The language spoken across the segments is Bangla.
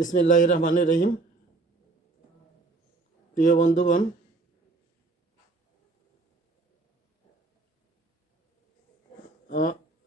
বিসমিল্লাহ রহমান রহিম প্রিয় বন্ধুগণ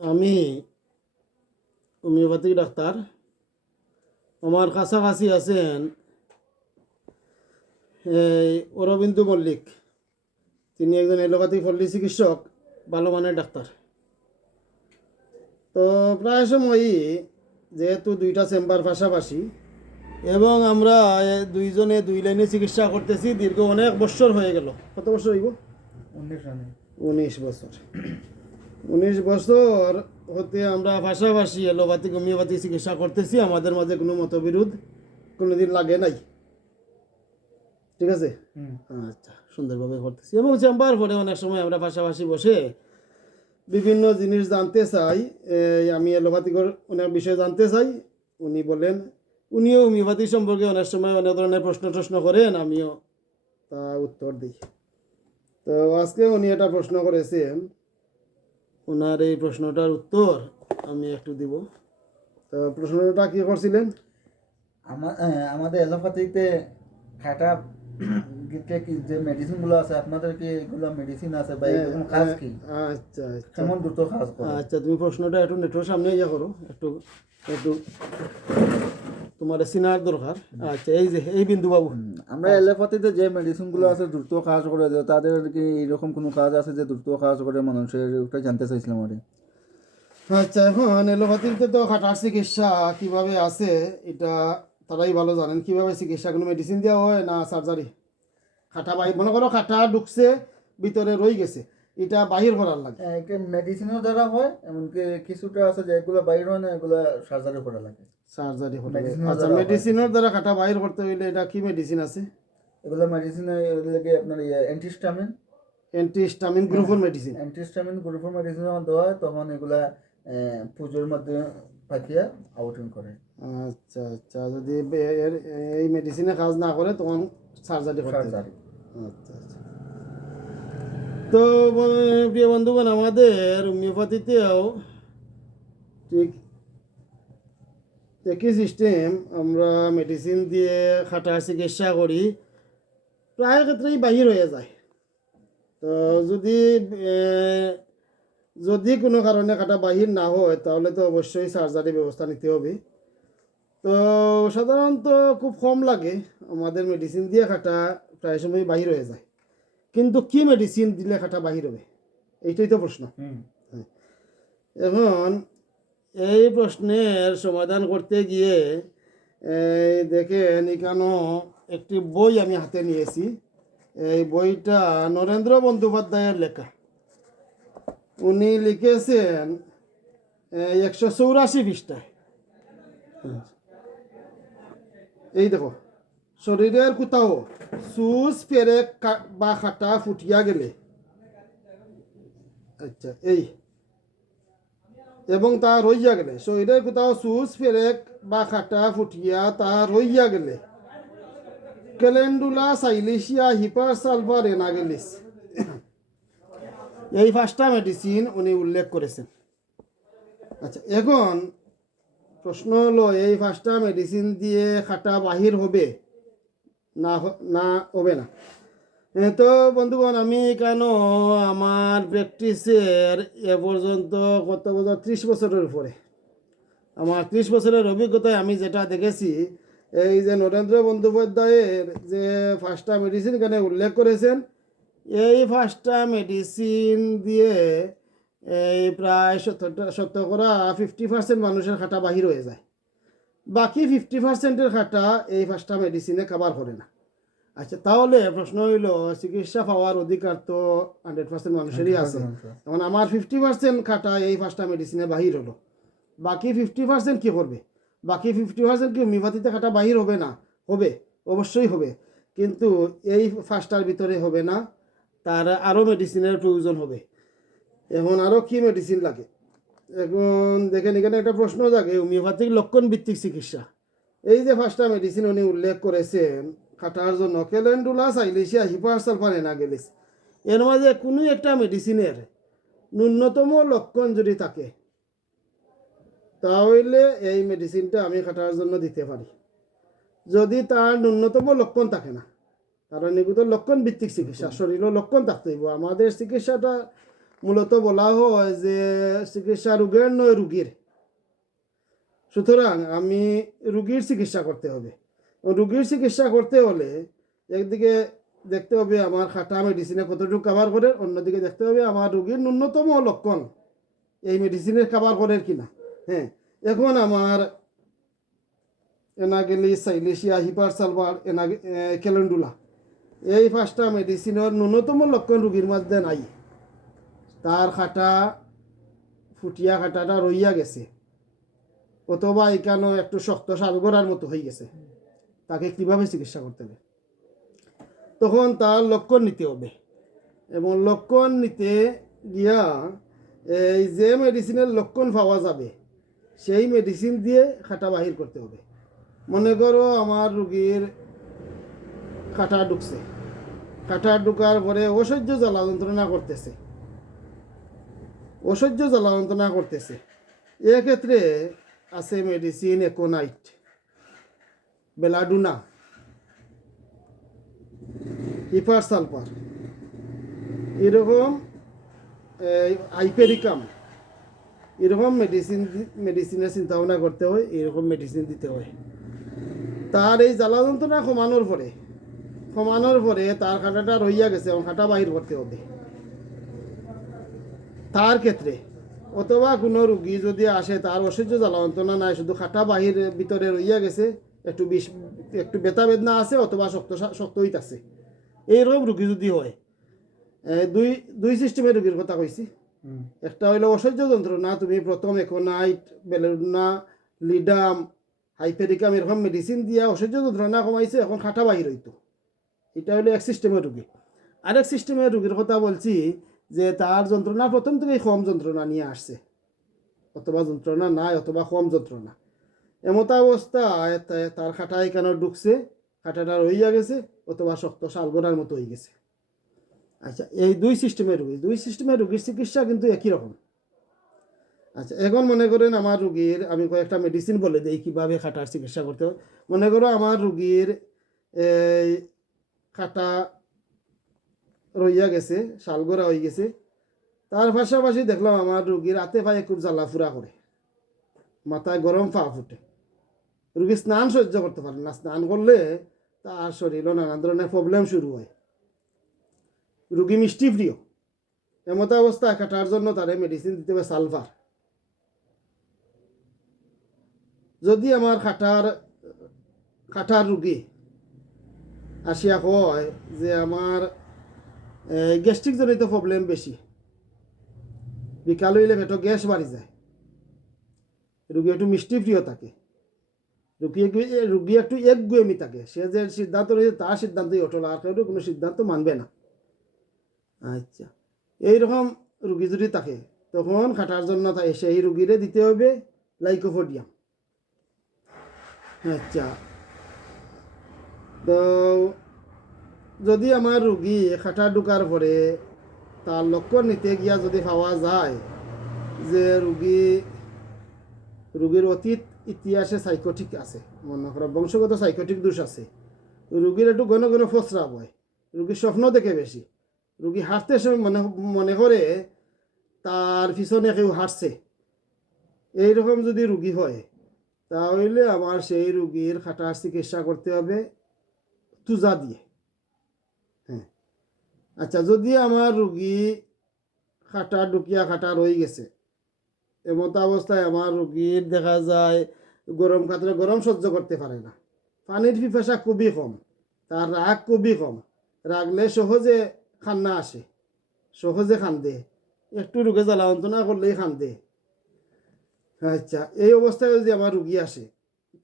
আমি হোমিওপ্যাথিক ডাক্তার আমার কাছাকাছি আছেন এই অরবিন্দু মল্লিক। তিনি একজন এলোপ্যাথিক পল্লী চিকিৎসক, ভালো মানের ডাক্তার। তো প্রায় সময়ই যেহেতু দুইটা চেম্বার পাশাপাশি এবং আমরা দুইজনে দুই লাইনে চিকিৎসা করতেছি দীর্ঘ অনেক বছর হয়ে গেল। কত বছর হইব? উনিশ বছর। উনিশ বছর হতে আমরা পাশাপাশি এলোপ্যাথিক হোমিওপ্যাথি চিকিৎসা করতেছি। আমাদের মাঝে কোনো মতবিরোধ কোনোদিন লাগে নাই। ঠিক আছে? আচ্ছা সুন্দরভাবে করতেছি। এবং চেম্বার পরে অনেক সময় আমরা পাশাপাশি বসে বিভিন্ন জিনিস জানতে চাই। আমি এলোপ্যাথিকর অনেক বিষয় জানতে চাই। উনি বলেন উনিও হোমিওপ্যাথি সম্পর্কে অনেক সময় অনেক ধরনের প্রশ্ন টশ্ন করেন আমিও তা উত্তর দিই। তো আজকে উনি একটা প্রশ্ন করেছেন। ওনার এই প্রশ্নটার উত্তর আমি একটু দিব। তো প্রশ্নটা কি করছিলেন? আমা- আমাদের এলোপ্যাথিতে খাটা কি যে মেডিসিনগুলো আছে আপনাদের কি এগুলো মেডিসিন আছে বা এরকম কাজ কি? আচ্ছা আচ্ছা। কেমন দ্রুত কাজ আচ্ছা তুমি প্রশ্নটা একটু নেটওয়ার্ক সামনে ইয়া করো একটু একটু। তোমার সিনার দরকার। আচ্ছা এই যে এই বিন্দু বাবু আমরা এলোপ্যাথিতে যে মেডিসিনগুলো আছে দ্রুত কাজ করে যে তাদের কি এরকম কোনো কাজ আছে যে দ্রুত কাজ করে মানুষের? ওটা জানতে চাইছিলাম আর আচ্ছা এখন এলোপ্যাথিতে তো খাটার চিকিৎসা কীভাবে আছে এটা তারাই ভালো জানেন। কীভাবে চিকিৎসা কোনো মেডিসিন দেওয়া হয় না সার্জারি খাটা বাহির মনে করো খাটা ঢুকছে ভিতরে রয়ে গেছে। এটা বাহির করার লাগে। মেডিসিনের দ্বারা হয় এমনকি কিছুটা আছে যে এগুলো বাইরে হয় না এগুলো সার্জারি করা লাগে। সার্জারি হলে। আচ্ছা মেডিসিনের দ্বারা খাটা বাহির করতে হইলে এটা কি মেডিসিন আছে? এগুলো মেডিসিন লাগে আপনার অ্যান্টিস্টামিন অ্যান্টিস্টামিন গ্রুপের মেডিসিন অ্যান্টিস্টামিন গ্রুপের মেডিসিন যখন দেওয়া হয় তখন এগুলা পুজোর মধ্যে পাখিয়া আউটিং করে আচ্ছা আচ্ছা যদি এই মেডিসিনে কাজ না করে তখন সার্জারি করতে। সার্জারি আচ্ছা আচ্ছা। তো প্রিয় বন্ধুগণ আমাদের হোমিওপ্যাথিতেও ঠিক একই সিস্টেম আমরা মেডিসিন দিয়ে খাটার চিকিৎসা করি প্রায় ক্ষেত্রেই বাহির হয়ে যায়। তো যদি যদি কোনো কারণে কাটা বাহির না হয় তাহলে তো অবশ্যই সার্জারি ব্যবস্থা নিতে হবে। তো সাধারণত খুব কম লাগে আমাদের মেডিসিন দিয়ে খাটা প্রায় সময় বাহির হয়ে যায়। কিন্তু কি মেডিসিন দিলে খাটা বাহির হবে এইটাই তো প্রশ্ন এখন এই প্রশ্নের সমাধান করতে গিয়ে দেখেন এখানেও একটি বই আমি হাতে নিয়েছি। এই বইটা নরেন্দ্র বন্দ্যোপাধ্যায়ের লেখা। উনি লিখেছেন একশো চৌরাশি পৃষ্ঠায় এই দেখো, শরীরের কোথাও সুস পেরেক বা খাটা ফুটিয়া গেলে। আচ্ছা এই। এবং তা রইয়া গেলে। শরীরের কোথাও সুস পেরেক বা খাটা ফুটিয়া তা রইয়া গেলে। Calendula silicea hepar sulphur anagallis. এই পাঁচটা মেডিসিন উনি উল্লেখ করেছেন। আচ্ছা এখন প্রশ্ন হলো, এই পাঁচটা মেডিসিন দিয়ে খাটা বাহির হবে না না, হবে না? তো বন্ধুগণ, আমি কেন আমার প্র্যাকটিসের এ পর্যন্ত কত বছর? ত্রিশ বছরের উপরে। আমার ত্রিশ বছরের অভিজ্ঞতায় আমি যেটা দেখেছি, এই যে নরেন্দ্র বন্দ্যোপাধ্যায়ের যে পাঁচটা মেডিসিন এখানে উল্লেখ করেছেন, এই পাঁচটা মেডিসিন দিয়ে এই প্রায় সত্তরটা শতকরা ফিফটি পার্সেন্ট মানুষের খাটা বাহির হয়ে যায়। বাকি ফিফটি পার্সেন্টের খাটা এই পাঁচটা মেডিসিনে কাবার করে না। আচ্ছা তাহলে প্রশ্ন হইল চিকিৎসা পাওয়ার অধিকার তো হান্ড্রেড পার্সেন্ট মানুষেরই আছে। এখন আমার ফিফটি পার্সেন্ট খাটা এই পাঁচটা মেডিসিনে বাহির হলো। বাকি ফিফটি পার্সেন্ট কী করবে? বাকি ফিফটি পার্সেন্ট কি হোমিওপ্যাথিতে খাটা বাহির হবে না? হবে অবশ্যই হবে। কিন্তু এই ফার্স্টার ভিতরে হবে না তার আরও মেডিসিনের প্রয়োজন হবে। এখন আরও কি মেডিসিন লাগে? এখন দেখেন এখানে একটা প্রশ্ন জাগে হোমিওপ্যাথিক লক্ষণ ভিত্তিক চিকিৎসা। এই যে পাঁচটা মেডিসিন উনি উল্লেখ করেছেন কাটার জন্য ক্যালেন্ডুলা সাইলিশিয়া হিপারসালফার এনাগেলিস এর মাঝে কোনো একটা মেডিসিনের ন্যূনতম লক্ষণ যদি থাকে, তাহলে এই মেডিসিনটা আমি কাটার জন্য দিতে পারি যদি তার ন্যূনতম লক্ষণ থাকে না কারণ এগুলো তো লক্ষণ ভিত্তিক চিকিৎসা শরীরও লক্ষণ থাকতে হইব। আমাদের চিকিৎসাটা মূলত বলা হয় যে চিকিৎসা রোগের নয় রুগীর সুতরাং আমি রুগীর চিকিৎসা করতে হবে। রুগীর চিকিৎসা করতে হলে একদিকে দেখতে হবে আমার খাটা মেডিসিনে কতটুকু কাভার করে, অন্যদিকে দেখতে হবে আমার রুগীর ন্যূনতম লক্ষণ এই মেডিসিনের কাভার করে কিনা। হ্যাঁ এখন আমার এনাগেলি সাইলেশিয়া হিপার সালভার এনাগে ক্যালেন্ডুলা, এই পাঁচটা মেডিসিনের ন্যূনতম লক্ষণ রুগীর মধ্যে নাই। তার খাটা, ফুটিয়া খাটাটা রইয়া গেছে, অথবা এখানে একটু শক্ত সালগড়ার মতো হয়ে গেছে। তাকে কীভাবে চিকিৎসা করতে হবে? তখন তার লক্ষণ নিতে হবে। এবং লক্ষণ নিতে গিয়া এই যে মেডিসিনের লক্ষণ পাওয়া যাবে, সেই মেডিসিন দিয়ে খাটা বাহির করতে হবে। মনে করো আমার রুগীর কাটা ঢুকছে। কাটা ঢুকার পরে অসহ্য জ্বালা যন্ত্রণা করতেছে। অসহ্য জ্বালা যন্ত্রণা করতেছে। এক্ষেত্রে আছে medicine aconite belladonna. Hepar sulphur এরকম আইপেরিকাম। এরকম মেডিসিন মেডিসিনের চিন্তা ভাবনা করতে হয়, এরকম মেডিসিন দিতে হয়। তার এই জ্বালা যন্ত্রণা কমানোর পরে কমানোর পরে তার খাটাটা রইয়া গেছে এবং খাটা বাহির করতে হবে। তার ক্ষেত্রে, অথবা কোনো রুগী যদি আসে, তার অসহ্য জ্বালা যন্ত্রণা নাই, শুধু খাটা বাহির ভিতরে রইয়া গেছে একটু বিষ একটু বেতা বেদনা আছে অথবা শক্ত শক্ত হইতাছে। এইরকম রুগী যদি হয় দুই দুই সিস্টেমের রুগীর কথা কইছি। একটা হইল অসহ্য যন্ত্রণা তুমি প্রথম একোনাইট বেলুনা লিডাম হাইপেরিকাম এরকম মেডিসিন দিয়া অসহ্য যন্ত্রণা কমাইছে এখন খাটা বাহির হইতো। এটা হলো এক সিস্টেমের রুগী। আরেক সিস্টেমের রুগীর কথা বলছি যে তার যন্ত্রণা প্রথম থেকেই কম যন্ত্রণা নিয়ে আসছে। অথবা যন্ত্রণা নাই অথবা কম যন্ত্রণা। এমতা অবস্থায় তার খাটা এখানে ঢুকছে? খাটাটা রইয়া গেছে অথবা শক্ত শালগোড়ার মতো হয়ে গেছে। আচ্ছা এই দুই সিস্টেমের রুগী, দুই সিস্টেমের রুগীর চিকিৎসা কিন্তু একই রকম। আচ্ছা এখন মনে করেন আমার রুগীর, আমি কয়েকটা মেডিসিন বলে দিই কীভাবে খাটার চিকিৎসা করতে হয়। মনে করো আমার রুগীর এই খাটা রইয়া গেছে শালগোড়া হয়ে গেছে। তার পাশাপাশি দেখলাম আমার রুগীর হাতে পায়ে খুব জ্বালাফুরা করে। মাথায় গরম পা ফুটে। রুগী স্নান সহ্য করতে পারে না। স্নান করলে তার শরীরও নানান ধরনের প্রবলেম শুরু হয়। রুগী মিষ্টি প্রিয়। এমতো অবস্থায় কাটার জন্য তারে মেডিসিন দিতে হবে সালফার যদি আমার খাটার খাটার রুগী আসিয়া কয় যে আমার গ্যাস্ট্রিক জনিত প্রবলেম বেশি, বিকাল হইলে পেটো গ্যাস বাড়ি যায়। রুগী একটু মিষ্টি প্রিয় থাকে। রুগী একটু- একগুয়েমি থাকে সে যে সিদ্ধান্ত রয়েছে, তার সিদ্ধান্তই অটল। আর কেউ কোনো সিদ্ধান্ত মানবে না। আচ্ছা। এইরকম রুগী যদি থাকে, তখন খাটার জন্য সেই রুগীরে দিতে হবে লাইকোফোডিয়াম। আচ্ছা। তো যদি আমার রুগী খাটা ঢুকার পরে তার লক্ষণ নিতে গিয়া যদি পাওয়া যায় যে রুগী, রুগীর অতীত ইতিহাসে সাইকোটিক আছে। মনে করো বংশগত সাইকোটিক দোষ আছে। রুগীর একটু ঘন ঘন ফসরাব হয় রুগীর স্বপ্ন দেখে বেশি। রুগী হাঁটতে সময় মনে মনে করে তার পিছনে কেউ হাঁটছে। এইরকম যদি রুগী হয়, তাহলে আমার সেই রুগীর খাটার চিকিৎসা করতে হবে তুজা দিয়ে। হ্যাঁ। আচ্ছা যদি আমার রুগী খাটা ঢুকিয়া খাটা রয়ে গেছে এমতো অবস্থায় আমার রুগীর দেখা যায়, গরম খাতরে গরম সহ্য করতে পারে না। পানির পিপাসা খুবই কম, তার রাগ খুবই কম। রাগলে সহজে খান্না আসে, সহজে খান্দে একটু রুগে জ্বালা যন্ত্রণা করলেই খান্দে আচ্ছা এই অবস্থায় যদি আমার রুগী আসে,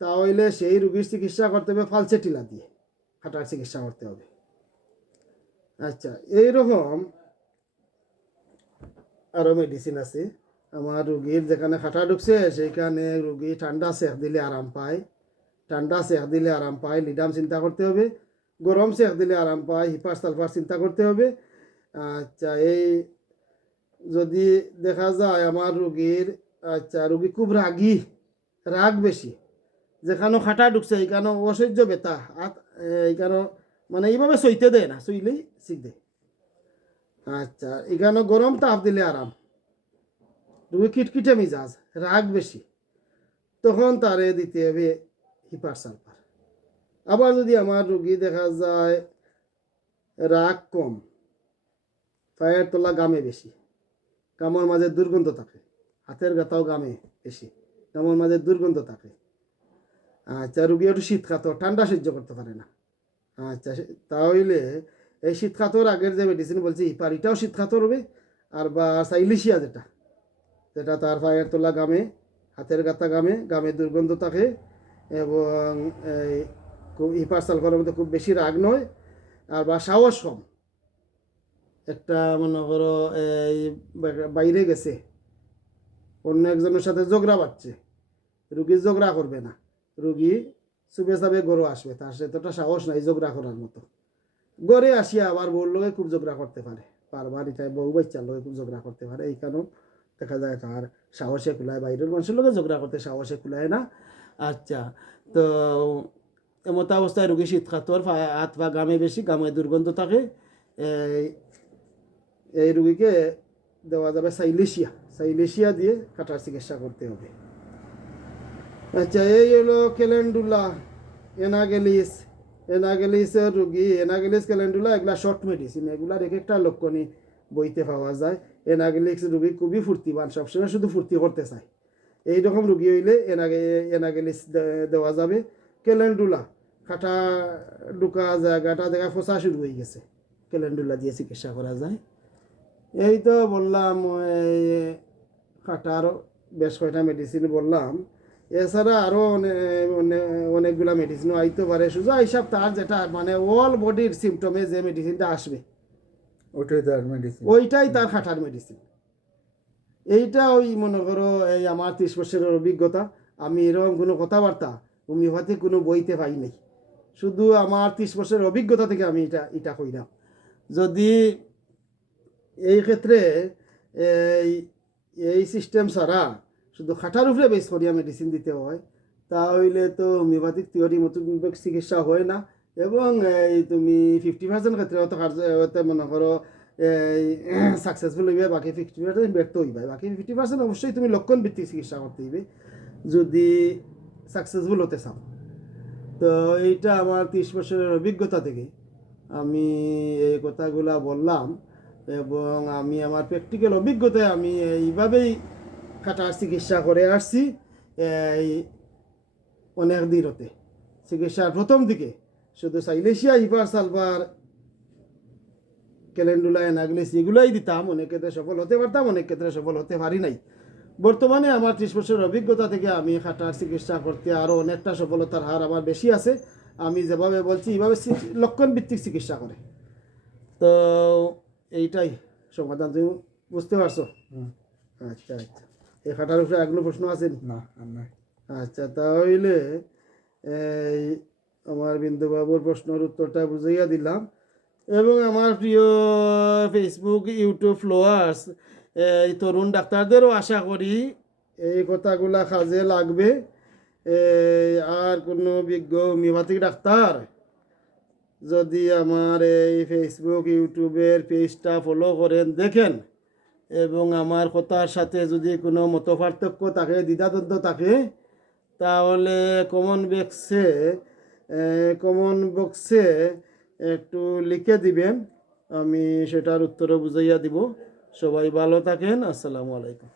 তাহলে সেই রুগীর চিকিৎসা করতে হবে ফালসে টিলা দিয়ে, খাটার চিকিৎসা করতে হবে। আচ্ছা এইরকম আরও মেডিসিন আছে। আমার রুগীর যেখানে খাটা ঢুকছে, সেইখানে রুগী ঠান্ডা সেক দিলে আরাম পায়। ঠান্ডা সেক দিলে আরাম পায় লিডাম চিন্তা করতে হবে। গরম সেক দিলে আরাম পায় হিপার সালফার চিন্তা করতে হবে। আচ্ছা এই যদি দেখা যায় আমার রুগীর আচ্ছা রুগী খুব রাগী, রাগ বেশি। যেখানে খাটা ঢুকছে এইখানে অসহ্য হাত এইখানে মানে এইভাবে সইতে দেয় না, সইলেই শিখ দেয়। আচ্ছা এখানে গরম তাপ দিলে আরাম। রুগী কিটকিটে মিজাজ, রাগ বেশি। তখন তারে দিতে হবে হিপার সালফার আবার যদি আমার রুগী দেখা যায়, রাগ কম, পায়ের তলা গামে বেশি গামের মাঝে দুর্গন্ধ থাকে, হাতের গাতাও গামে বেশি গামের মাঝে দুর্গন্ধ থাকে। আচ্ছা রুগী একটু শীত খাতো, ঠান্ডা সহ্য করতে পারে না। আচ্ছা তাহলে এই শীত খাতর আগের যে মেডিসিন বলছি, হিপার, এটাও শীত খাতর হবে, আর বা সাইলিশিয়া যেটা। যেটা তার পায়ের তোলা গামে, হাতের গাতা গামে গামে দুর্গন্ধ থাকে এবং এই খুব হিপার করার মধ্যে খুব বেশি রাগ নয় আর বা সাহস কম। একটা মনে করো এই বাইরে গেছে, অন্য একজনের সাথে ঝগড়া বাড়ছে রুগী ঝগড়া করবে না, রুগী চুপে চাপে গরু আসবে, তার সাথে এতটা সাহস নাই ঝগড়া করার মতো। গড়ে আসিয়া আবার বউর লোকে খুব ঝগড়া করতে পারে, বারবার এটা বউ বাচ্চার লোকে খুব ঝগড়া করতে পারে, এই কারণে দেখা যায় তার সাহসে কুলায় বাইরের মানুষের লোকে ঝগড়া করতে সাহসে কুলায় না। আচ্ছা তো এমতো অবস্থায় রুগী শীত খাতর হাত পা গামে বেশি গামে দুর্গন্ধ থাকে। এই রুগীকে দেওয়া যাবে সাইলেশিয়া। সাইলেশিয়া দিয়ে কাটার চিকিৎসা করতে হবে। আচ্ছা এই হলো ক্যালেন্ডুলা, এনাগেলিস। এনাগেলিসের রুগী, এনাগেলিস ক্যালেন্ডুলা, এগুলা শর্ট মেডিসিন এগুলার এক একটা লক্ষণই বইতে পাওয়া যায়। এনাগেলিক্স রুগী খুবই ফুর্তিবান, সবসময় শুধু ফুর্তি করতে চায়। এই রকম রুগী হইলে এনাগে দে- দেওয়া যাবে। ক্যালেন্ডুলা কাটা ঢুকা জায়গাটা দেখা ফসা শুরু হয়ে গেছে। ক্যালেন্ডুলা দিয়ে চিকিৎসা করা যায়। এই তো বললাম কাটার বেশ কয়টা মেডিসিন বললাম। এছাড়া আরও অনেকগুলা মেডিসিনও আইতে পারে। শুধু হিসাব তার যেটা মানে অল বডির সিমটমে যে মেডিসিনটা আসবে। ওটাই তার মেডিসিন ওইটাই মেডিসিন এইটা ওই মনে করো এই আমার ত্রিশ বছরের অভিজ্ঞতা। আমি এরকম কোনো কথাবার্তা হোমিওপ্যাথি কোনো বইতে পাই নাই। শুধু আমার ত্রিশ বছরের অভিজ্ঞতা থেকে আমি এটা এটা কইলাম যদি এই ক্ষেত্রে এই এই সিস্টেম ছাড়া শুধু খাটার উপরে বেস করিয়া মেডিসিন দিতে হয়, তাহলে তো হোমিওপ্যাথিক থিওরি মতো চিকিৎসা হয় না। এবং এই তুমি ফিফটি পার্সেন্ট ক্ষেত্রে হয়তো কার্য- মনে করো এই সাকসেসফুল হইবে, বাকি ফিফটি পার্সেন্ট ব্যর্থ হইবে। বাকি ফিফটি পার্সেন্ট অবশ্যই তুমি লক্ষণ ভিত্তিক চিকিৎসা করতে হইবে, যদি সাকসেসফুল হতে চাও। তো এইটা আমার ত্রিশ বছরের অভিজ্ঞতা থেকে। আমি এই কথাগুলা বললাম এবং আমি আমার প্র্যাকটিক্যাল অভিজ্ঞতায় আমি এইভাবেই কাটার চিকিৎসা করে আসছি, এই অনেক দিনতে চিকিৎসার প্রথম দিকে শুধু silicea hepar sulphur calendula anagallis এগুলাই দিতাম অনেক ক্ষেত্রে সফল হতে পারতাম অনেক ক্ষেত্রে সফল হতে পারি নাই। বর্তমানে আমার ত্রিশ বছরের অভিজ্ঞতা থেকে আমি খাটার চিকিৎসা করতে আরও অনেকটা সফলতার হার আমার বেশি আছে। আমি যেভাবে বলছি এইভাবে চি- লক্ষণ ভিত্তিক চিকিৎসা করে। তো এইটাই সমাধান তুমি বুঝতে পারছ। আচ্ছা আচ্ছা। এই খাটার উপরে এগুলো প্রশ্ন আছে? না আচ্ছা তাহলে এই আমার বিন্দুবাবুর প্রশ্নের উত্তরটা বুঝাইয়া দিলাম। এবং আমার প্রিয় ফেসবুক ইউটিউব ফ্লোয়ার্স এই তরুণ ডাক্তারদেরও আশা করি এই কথাগুলা কাজে লাগবে। আর কোনো বিজ্ঞ হোমিওপ্যাথিক ডাক্তার যদি আমার এই ফেসবুক ইউটিউবের পেজটা ফলো করেন, দেখেন। এবং আমার কথার সাথে যদি কোনো মত পার্থক্য থাকে, দ্বিধাদ্বন্দ্ব থাকে, তাহলে কমন বক্সে কমন বক্সে একটু লিখে দিবেন, আমি সেটার উত্তরও বুঝাইয়া দিব। সবাই ভালো থাকেন, আসসালামু আলাইকুম।